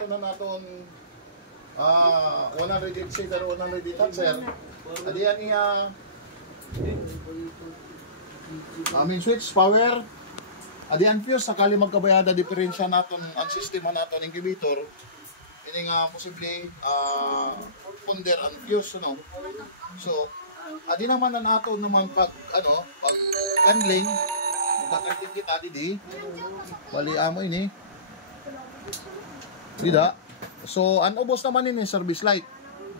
nato na naton 100 pero 100 sir. Adiyan niya main switch power. Adiyan fuse sakali magkabayada diferensya naton ang sistema naton incubator. Ini nga posible ponder ang fuse no. So adi naman na nato naman pag pag handling magkakating kita di bali amo ini. Dida. So ang ubos naman ini service light.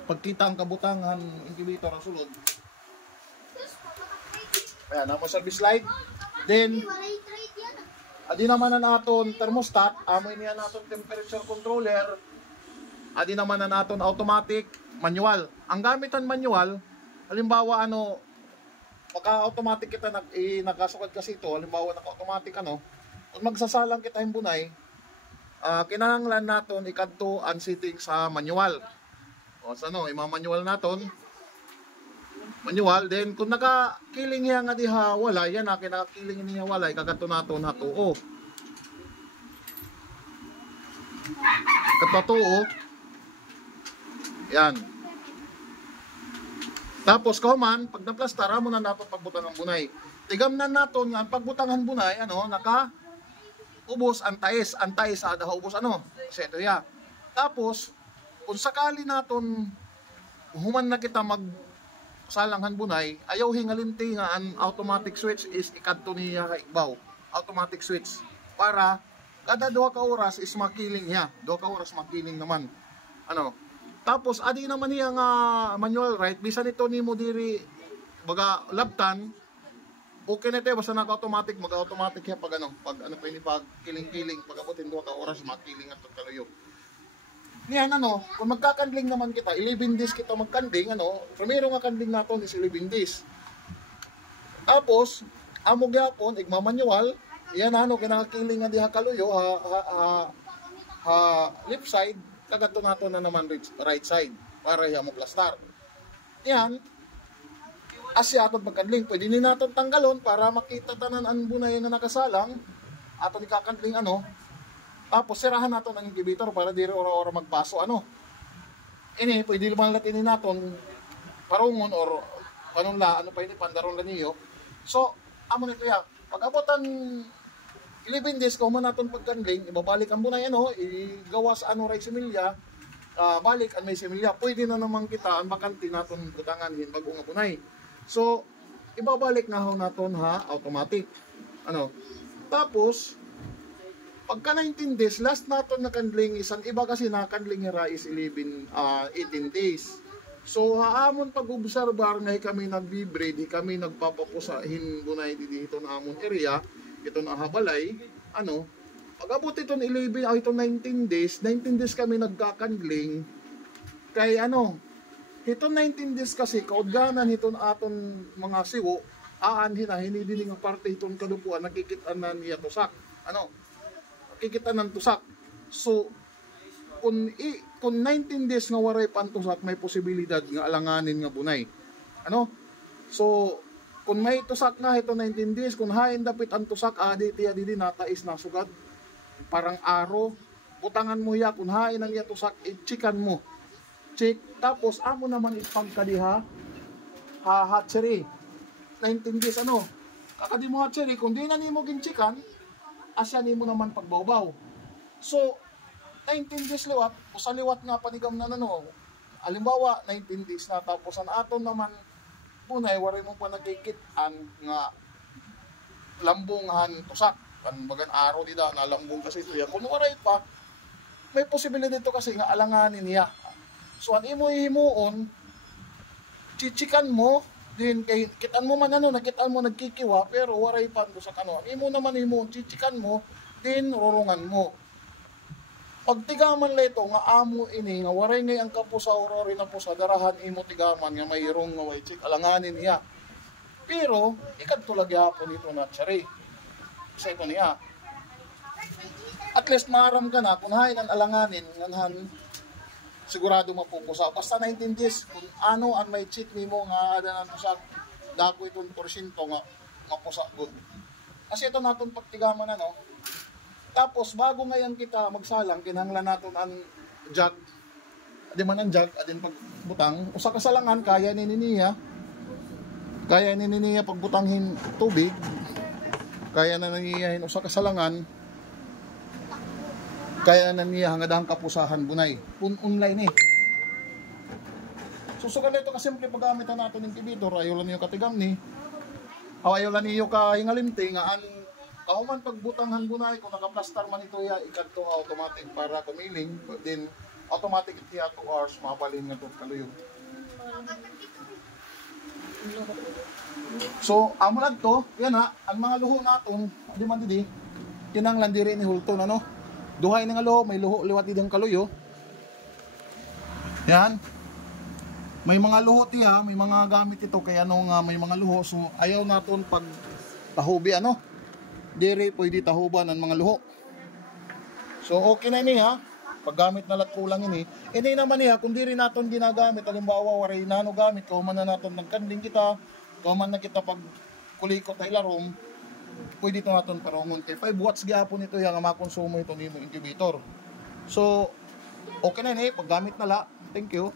Pagkita ang kabutangan incubator ang sulod. Ayan, amo service light. Then adi naman na naton thermostat, amo ini naton temperature controller. Adi naman na naton automatic manual. Ang gamitan manual, halimbawa pagka-automatic kita nagkasukad kasi ito, halimbawa naka-automatic kung magsasalang kita yung bunay, kinahanglan naton ikadto ang setting sa manual. O sa ima-manual naton. Manual, then kung naka-killing niya nga diha wala, yan kinaka-killing niya wala, ikakadto naton hatuo. Katatuo. Yan. Tapos kauman, pag na-plaster, amo na nato pagbutang ang bunay. Tigamnan naton nga ang pagbutangan bunay, naka ubos ang tais ada ubos kasi ito ya. Tapos kung sakali naton human na kita mag salanghan bunay, ayaw hingalinti nga ang automatic switch is ikadto niya ibaw. Automatic switch para kada 2 ka oras is makiling niya. 2 ka oras makiling naman. Tapos adi naman niya nga manual right, bisan ito nimo diri baga labtan, okay na ito basta naka-automatic, mag-automatic ya pag pag pag kiling-kiling, pag abutin 2 ka oras makiling at kaluyo. Niyan kung magkakandling naman kita, 11 days kita magkandling, primero nga kandling naton is 11 days. Tapos amo gyapon igma-manual, yan kinakakiling nga diha kaluyo left side, kagadto nato na naman right side para mo plaster. Yan asya aton pagkandling, pwede ni naton tanggalon para makita tanan ang bunay nga nakasalang aton ikakandling tapos sirahan naton ang incubator para diri ora magpaso ini pwede lumalat ini naton parungon or panunla pa ini pandaron la niyo. So amo nito ya pag abutan 11 days ko man naton pagkandling, ibabalik ang bunay igawa sa right similya, balik ang may similya, pwede na naman kita ang bakanti naton butangan hin bago nga bunay. So ibabalik na naton automatic. Tapos pagka 19 days last naton na kandling isang iba kasi na kandling ra is 18 days. So haamon pag-obserbar nga kami nagbi-breed, kami nagpapapusahin bunay dito na amon area. Ito na habalay, pag abot ito 19 days kami nagkakandling, kay ito 19 days kasi, kaudganan ito aton mga siwo, hinidining ang parte itong kalupuan, nakikitaan na niya tusak, nakikitaan ng tusak. So, kung 19 days nga waray pantusak, may posibilidad nga alanganin nga bunay. So, kung may tusak na ito 19 days, kung hain dapit ang tusak, adi natais na sugad. Parang aro, butangan mo ya, kung hain ang iya tusak, i-checkan mo. Check, tapos amo naman ipagkadiha, hatchery. 19 days kakadi mo hatchery, kung di na nimo ginchikan, asya nimo naman pagbawbaw. So, 19 days liwat, o sa liwat nga panigam na alimbawa, 19 days na, tapos ang aton naman, punay waray mo pa nagkikitan nga lambungan tusak kan bagan araw dida na lambung kasi ito ya kung waray pa may posibilidad ito kasi nga alanganin niya. So an imo himuon chichikan mo din kay kitan mo man nakitaan mo nagkikiwa pero waray pa tusak an imo naman himuon chichikan mo din rurungan mo. Pag tigaman leto nga amo ini nga waray ngay ang kapusa orori na po sa darahan imo tigaman nga mayroong nga way check alanganin niya. Pero ikadto lagyapon ito na tsari. Sa ito niya. At least maram ka na kung hain ang alanganin nganhan sigurado mapupusa. Basta 19 days kung ang may check nimo nga ada nang sa dako itong porsyento nga mapusa good. Kasi ito naton pagtigaman Tapos bago ngayon kita magsalang, kinahanglan naton ang jug. Di man ang jug, adin pagbutang. Usa ka salangan kaya ni niya. Kaya ni niya pagbutanghin tubig. Kaya na niya usa ka salangan. Kaya na niya hangadang kapusahan bunay. Online eh. Susugan ito kasimple paggamitan nato ng incubator, ayaw lang niyo katigam ni. Ayaw lang niyo ka hingalimti nga an kauman pagbutanghan bunay kung naka-plaster man ito ya ikadto automatic para kumiling, then automatic itiya 2 hours mabalin nga to kaluyog. So amo lang to, yan ha, ang mga luho naton, di man didi, kinanglan diri ni hulton ano. Duhay nga luho, may luho liwat idang kaluyo. Yan. May mga luho tiya, may mga gamit ito kaya ano nga may mga luho. So ayaw naton pag tahubi ano. Diri pwede tahuban ang mga luho. So okay na ini ha. Paggamit na lat kulang ini. Ini naman niya kung diri naton ginagamit halimbawa waray nano gamit kauman na naton nagkanding kita, kauman na kita pag kulikot na ilarom, pwede ito naton parongon kay 5 watts gyapon ito yang makonsumo ito nimo incubator. So okay na ini paggamit na la. Thank you.